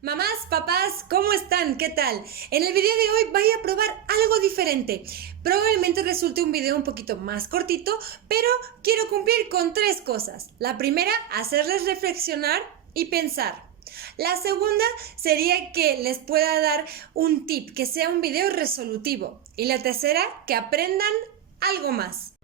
Mamás, papás, ¿cómo están? ¿Qué tal? En el video de hoy voy a probar algo diferente. Probablemente resulte un video un poquito más cortito, pero quiero cumplir con 3 cosas. La primera, hacerles reflexionar y pensar. La segunda sería que les pueda dar un tip, que sea un video resolutivo. Y la tercera, que aprendan algo más.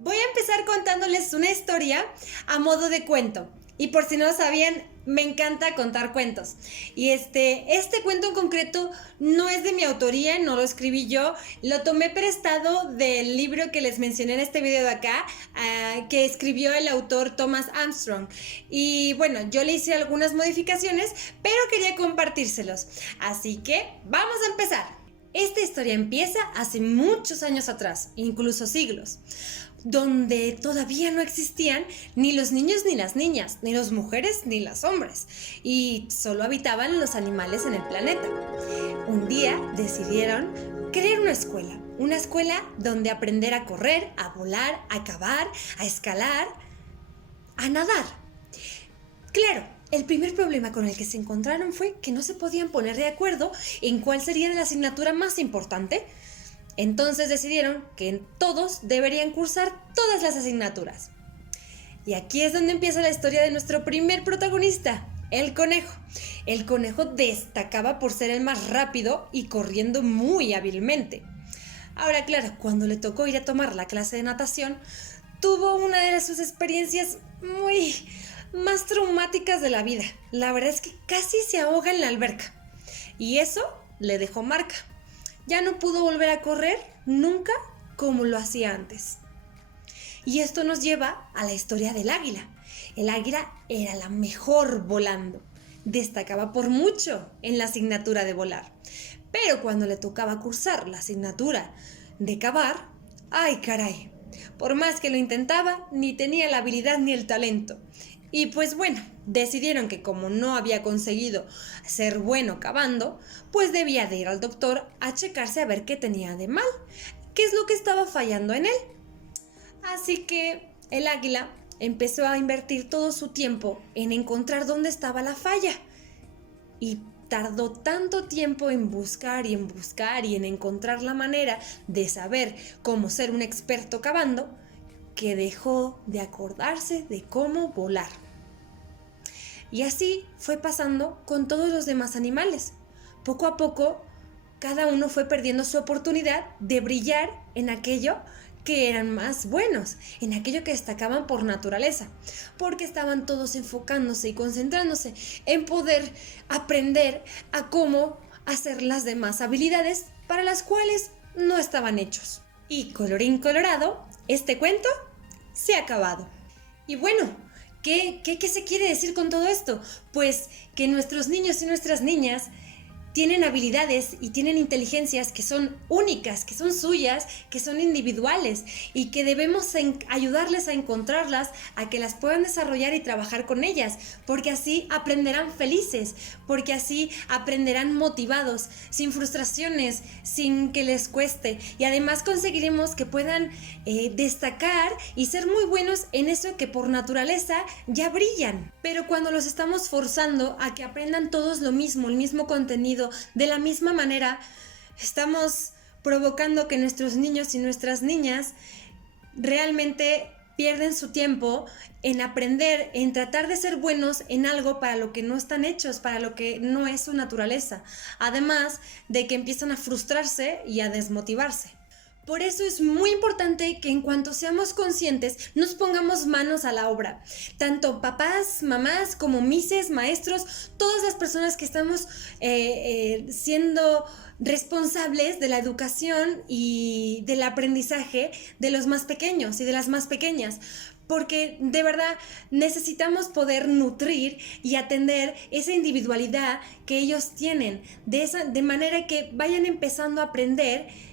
Voy a empezar contándoles una historia a modo de cuento. Y por si no lo sabían, me encanta contar cuentos. Y este cuento en concreto no es de mi autoría, no lo escribí yo. Lo tomé prestado del libro que les mencioné en este video de acá, que escribió el autor Thomas Armstrong. Y bueno, yo le hice algunas modificaciones, pero quería compartírselos. Así que vamos a empezar. Esta historia empieza hace muchos años atrás, incluso siglos, donde todavía no existían ni los niños ni las niñas, ni las mujeres ni los hombres, y solo habitaban los animales en el planeta. Un día decidieron crear una escuela donde aprender a correr, a volar, a cavar, a escalar, a nadar. Claro, el primer problema con el que se encontraron fue que no se podían poner de acuerdo en cuál sería la asignatura más importante. Entonces decidieron que todos deberían cursar todas las asignaturas. Y aquí es donde empieza la historia de nuestro primer protagonista, el conejo. El conejo destacaba por ser el más rápido y corriendo muy hábilmente. Ahora, claro, cuando le tocó ir a tomar la clase de natación, tuvo una de sus experiencias más traumáticas de la vida. La verdad es que casi se ahoga en la alberca. Y eso le dejó marca. Ya no pudo volver a correr nunca como lo hacía antes. Y esto nos lleva a la historia del águila. El águila era la mejor volando. Destacaba por mucho en la asignatura de volar. Pero cuando le tocaba cursar la asignatura de cavar, ¡ay caray! Por más que lo intentaba, ni tenía la habilidad ni el talento. Y pues bueno, decidieron que como no había conseguido ser bueno cavando, pues debía de ir al doctor a checarse a ver qué tenía de mal, qué es lo que estaba fallando en él. Así que el águila empezó a invertir todo su tiempo en encontrar dónde estaba la falla. Y tardó tanto tiempo en buscar y en encontrar la manera de saber cómo ser un experto cavando, que dejó de acordarse de cómo volar. Y así fue pasando con todos los demás animales. Poco a poco, cada uno fue perdiendo su oportunidad de brillar en aquello que eran más buenos, en aquello que destacaban por naturaleza, porque estaban todos enfocándose y concentrándose en poder aprender a cómo hacer las demás habilidades para las cuales no estaban hechos. Y colorín colorado, este cuento se ha acabado. Y bueno, ¿qué se quiere decir con todo esto? Pues que nuestros niños y nuestras niñas tienen habilidades y tienen inteligencias que son únicas, que son suyas, que son individuales y que debemos ayudarles a encontrarlas, a que las puedan desarrollar y trabajar con ellas, porque así aprenderán felices, porque así aprenderán motivados, sin frustraciones, sin que les cueste, y además conseguiremos que puedan destacar y ser muy buenos en eso que por naturaleza ya brillan. Pero cuando los estamos forzando a que aprendan todos lo mismo, el mismo contenido, de la misma manera, estamos provocando que nuestros niños y nuestras niñas realmente pierden su tiempo en aprender, en tratar de ser buenos en algo para lo que no están hechos, para lo que no es su naturaleza. Además de que empiezan a frustrarse y a desmotivarse. Por eso es muy importante que en cuanto seamos conscientes nos pongamos manos a la obra. Tanto papás, mamás, como mises, maestros, todas las personas que estamos siendo responsables de la educación y del aprendizaje de los más pequeños y de las más pequeñas. Porque de verdad necesitamos poder nutrir y atender esa individualidad que ellos tienen, de manera que vayan empezando a aprender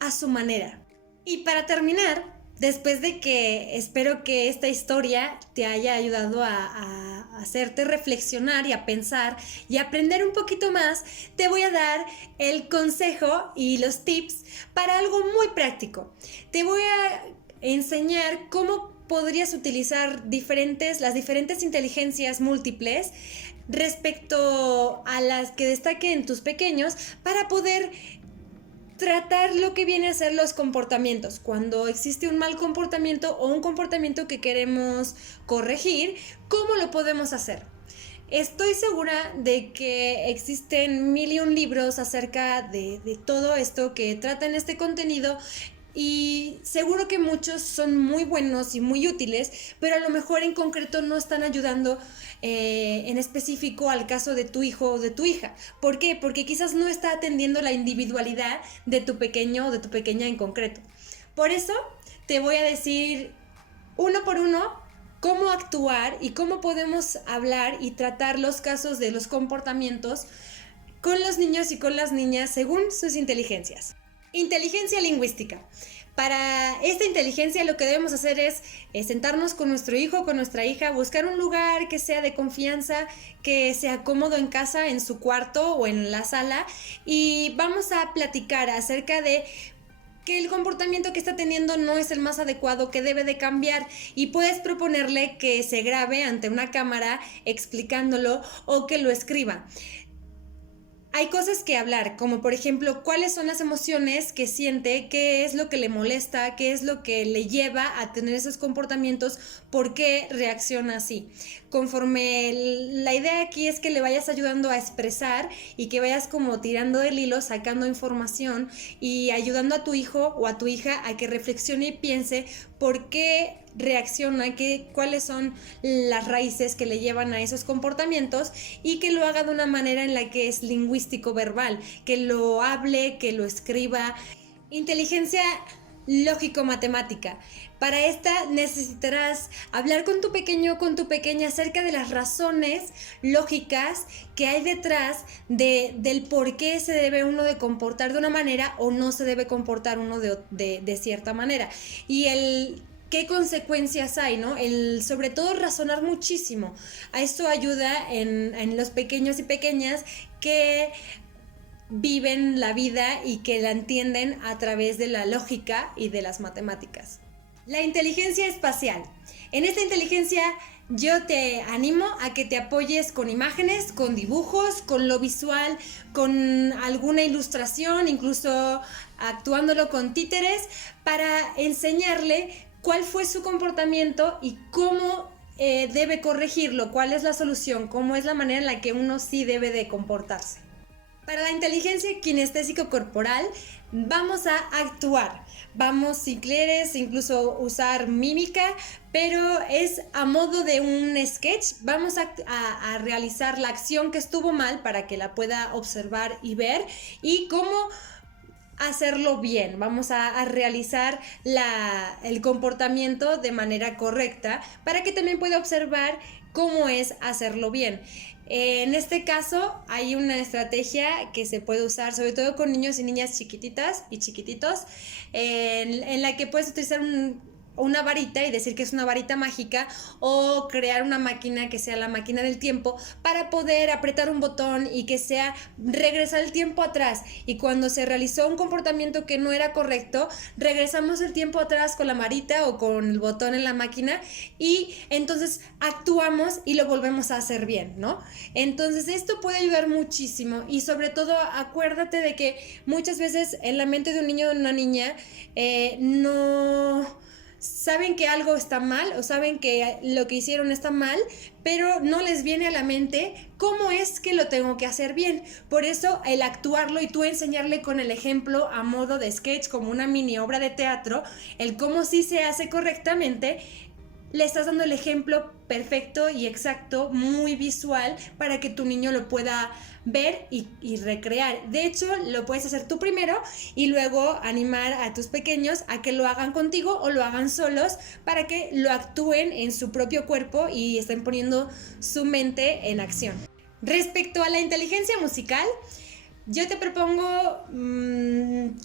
a su manera. Y para terminar, después de que espero que esta historia te haya ayudado a hacerte reflexionar y a pensar y aprender un poquito más, te voy a dar el consejo y los tips para algo muy práctico. Te voy a enseñar cómo podrías utilizar las diferentes inteligencias múltiples respecto a las que destaquen tus pequeños para poder tratar lo que viene a ser los comportamientos. Cuando existe un mal comportamiento o un comportamiento que queremos corregir, ¿cómo lo podemos hacer? Estoy segura de que existen 1001 libros acerca de todo esto que tratan este contenido, y seguro que muchos son muy buenos y muy útiles, pero a lo mejor en concreto no están ayudando en específico al caso de tu hijo o de tu hija. ¿Por qué? Porque quizás no está atendiendo la individualidad de tu pequeño o de tu pequeña en concreto. Por eso te voy a decir uno por uno cómo actuar y cómo podemos hablar y tratar los casos de los comportamientos con los niños y con las niñas según sus inteligencias. Inteligencia lingüística. Para esta inteligencia lo que debemos hacer es sentarnos con nuestro hijo, con nuestra hija, buscar un lugar que sea de confianza, que sea cómodo en casa, en su cuarto o en la sala, y vamos a platicar acerca de que el comportamiento que está teniendo no es el más adecuado, que debe de cambiar, y puedes proponerle que se grabe ante una cámara explicándolo o que lo escriba. Hay cosas que hablar, como por ejemplo, cuáles son las emociones que siente, qué es lo que le molesta, qué es lo que le lleva a tener esos comportamientos, por qué reacciona así. Conforme la idea aquí es que le vayas ayudando a expresar y que vayas como tirando del hilo, sacando información y ayudando a tu hijo o a tu hija a que reflexione y piense por qué reacciona, cuáles son las raíces que le llevan a esos comportamientos, y que lo haga de una manera en la que es lingüístico verbal, que lo hable, que lo escriba. Inteligencia lógico-matemática. Para esta necesitarás hablar con tu pequeño o con tu pequeña acerca de las razones lógicas que hay detrás del por qué se debe uno de comportar de una manera o no se debe comportar uno de cierta manera. Y qué consecuencias hay, ¿no? Sobre todo razonar muchísimo. A esto ayuda en los pequeños y pequeñas que viven la vida y que la entienden a través de la lógica y de las matemáticas. La inteligencia espacial. En esta inteligencia yo te animo a que te apoyes con imágenes, con dibujos, con lo visual, con alguna ilustración, incluso actuándolo con títeres, para enseñarle cuál fue su comportamiento y cómo debe corregirlo, cuál es la solución, cómo es la manera en la que uno sí debe de comportarse. Para la inteligencia kinestésico-corporal vamos a actuar. Vamos, si quieres, incluso usar mímica, pero es a modo de un sketch. Vamos a realizar la acción que estuvo mal para que la pueda observar y ver, y cómo hacerlo bien. Vamos a realizar el comportamiento de manera correcta para que también pueda observar cómo es hacerlo bien. En este caso hay una estrategia que se puede usar sobre todo con niños y niñas chiquititas y chiquititos, en la que puedes utilizar una varita y decir que es una varita mágica, o crear una máquina que sea la máquina del tiempo para poder apretar un botón y que sea regresar el tiempo atrás, y cuando se realizó un comportamiento que no era correcto, regresamos el tiempo atrás con la varita o con el botón en la máquina, y entonces actuamos y lo volvemos a hacer bien, ¿no? Entonces esto puede ayudar muchísimo, y sobre todo acuérdate de que muchas veces en la mente de un niño o de una niña no saben que algo está mal o saben que lo que hicieron está mal, pero no les viene a la mente cómo es que lo tengo que hacer bien. Por eso el actuarlo y tú enseñarle con el ejemplo a modo de sketch, como una mini obra de teatro, el cómo sí se hace correctamente, le estás dando el ejemplo perfecto y exacto, muy visual, para que tu niño lo pueda ver y recrear. De hecho, lo puedes hacer tú primero y luego animar a tus pequeños a que lo hagan contigo o lo hagan solos, para que lo actúen en su propio cuerpo y estén poniendo su mente en acción. Respecto a la inteligencia musical, yo te propongo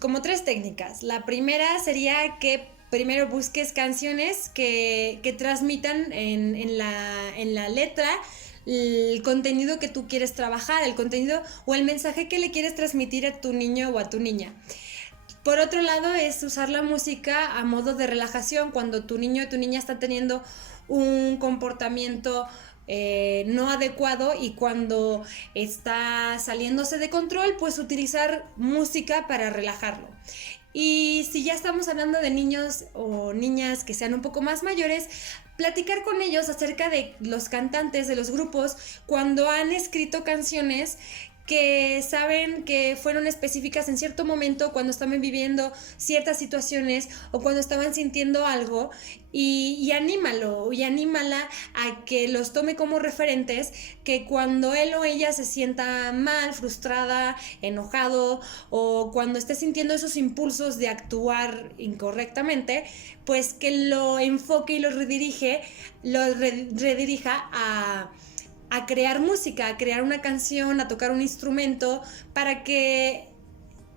como 3 técnicas. La primera sería que primero busques canciones que transmitan en la letra el contenido que tú quieres trabajar, el contenido o el mensaje que le quieres transmitir a tu niño o a tu niña. Por otro lado, es usar la música a modo de relajación cuando tu niño o tu niña está teniendo un comportamiento no adecuado y cuando está saliéndose de control, pues utilizar música para relajarlo. Y si ya estamos hablando de niños o niñas que sean un poco más mayores, platicar con ellos acerca de los cantantes de los grupos cuando han escrito canciones que saben que fueron específicas en cierto momento cuando estaban viviendo ciertas situaciones o cuando estaban sintiendo algo y anímalo y anímala a que los tome como referentes, que cuando él o ella se sienta mal, frustrada, enojado o cuando esté sintiendo esos impulsos de actuar incorrectamente, pues que lo enfoque y lo redirija a crear música, a crear una canción, a tocar un instrumento, para que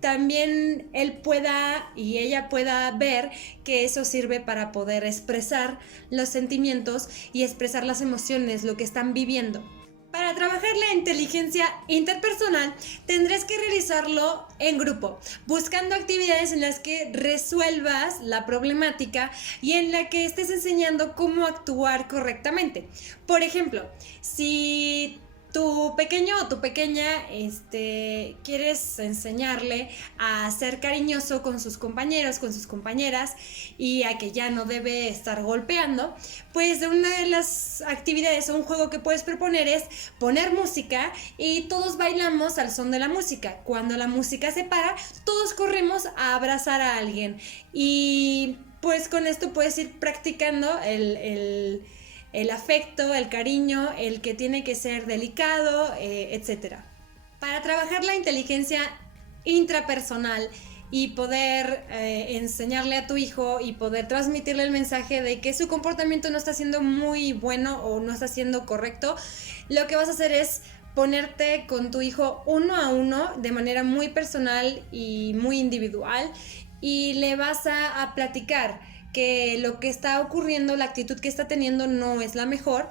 también él pueda y ella pueda ver que eso sirve para poder expresar los sentimientos y expresar las emociones, lo que están viviendo. Para trabajar la inteligencia interpersonal tendrás que realizarlo en grupo, buscando actividades en las que resuelvas la problemática y en la que estés enseñando cómo actuar correctamente. Por ejemplo, si tu pequeño o tu pequeña quieres enseñarle a ser cariñoso con sus compañeros, con sus compañeras y a que ya no debe estar golpeando, pues una de las actividades o un juego que puedes proponer es poner música y todos bailamos al son de la música. Cuando la música se para, todos corremos a abrazar a alguien y pues con esto puedes ir practicando el afecto, el cariño, el que tiene que ser delicado, etc. Para trabajar la inteligencia intrapersonal y poder enseñarle a tu hijo y poder transmitirle el mensaje de que su comportamiento no está siendo muy bueno o no está siendo correcto, lo que vas a hacer es ponerte con tu hijo uno a uno de manera muy personal y muy individual y le vas a platicar que lo que está ocurriendo, la actitud que está teniendo no es la mejor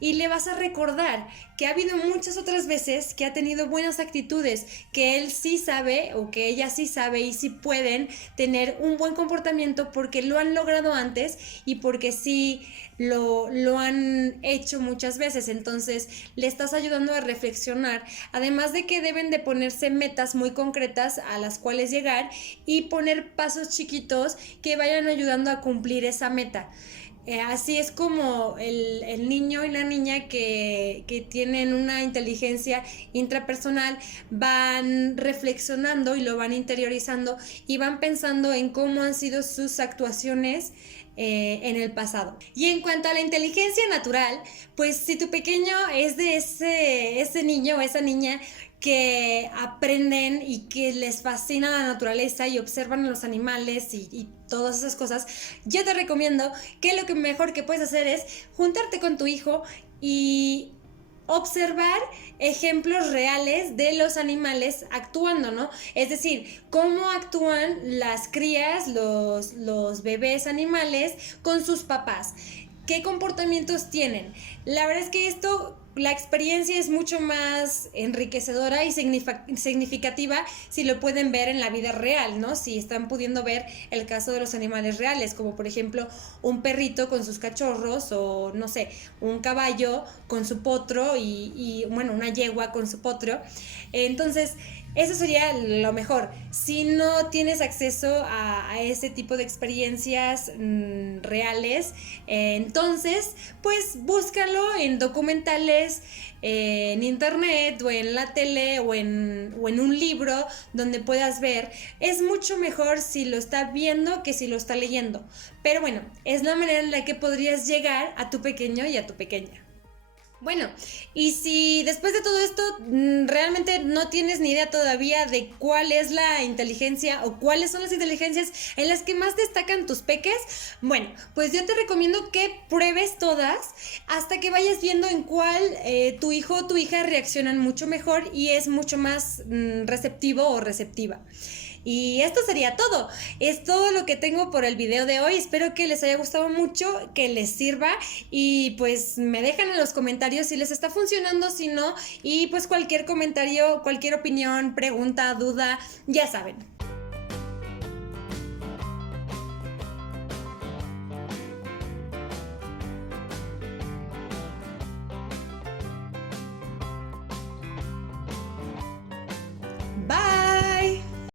y le vas a recordar que ha habido muchas otras veces que ha tenido buenas actitudes, que él sí sabe o que ella sí sabe y sí pueden tener un buen comportamiento porque lo han logrado antes y porque sí lo han hecho muchas veces. Entonces le estás ayudando a reflexionar, además de que deben de ponerse metas muy concretas a las cuales llegar y poner pasos chiquitos que vayan ayudando a cumplir esa meta. Así es como el niño y la niña que tienen una inteligencia intrapersonal van reflexionando y lo van interiorizando y van pensando en cómo han sido sus actuaciones en el pasado. Y en cuanto a la inteligencia natural, pues si tu pequeño es de ese niño o esa niña que aprenden y que les fascina la naturaleza y observan a los animales y todas esas cosas, yo te recomiendo que lo que mejor que puedes hacer es juntarte con tu hijo y observar ejemplos reales de los animales actuando, ¿no? Es decir, cómo actúan las crías, los bebés animales con sus papás, qué comportamientos tienen. La verdad es que la experiencia es mucho más enriquecedora y significativa si lo pueden ver en la vida real, ¿no? Si están pudiendo ver el caso de los animales reales, como por ejemplo un perrito con sus cachorros o no sé, un caballo con su potro y bueno, una yegua con su potro. Entonces, eso sería lo mejor. Si no tienes acceso a ese tipo de experiencias reales, entonces pues búscalo en documentales, en internet o en la tele o en un libro donde puedas ver. Es mucho mejor si lo está viendo que si lo está leyendo. Pero bueno, es la manera en la que podrías llegar a tu pequeño y a tu pequeña. Bueno, y si después de todo esto realmente no tienes ni idea todavía de cuál es la inteligencia o cuáles son las inteligencias en las que más destacan tus peques, bueno, pues yo te recomiendo que pruebes todas hasta que vayas viendo en cuál tu hijo o tu hija reaccionan mucho mejor y es mucho más receptivo o receptiva. Y esto sería todo. Es todo lo que tengo por el video de hoy. Espero que les haya gustado mucho, que les sirva y pues me dejan en los comentarios si les está funcionando, si no, y pues cualquier comentario, cualquier opinión, pregunta, duda, ya saben.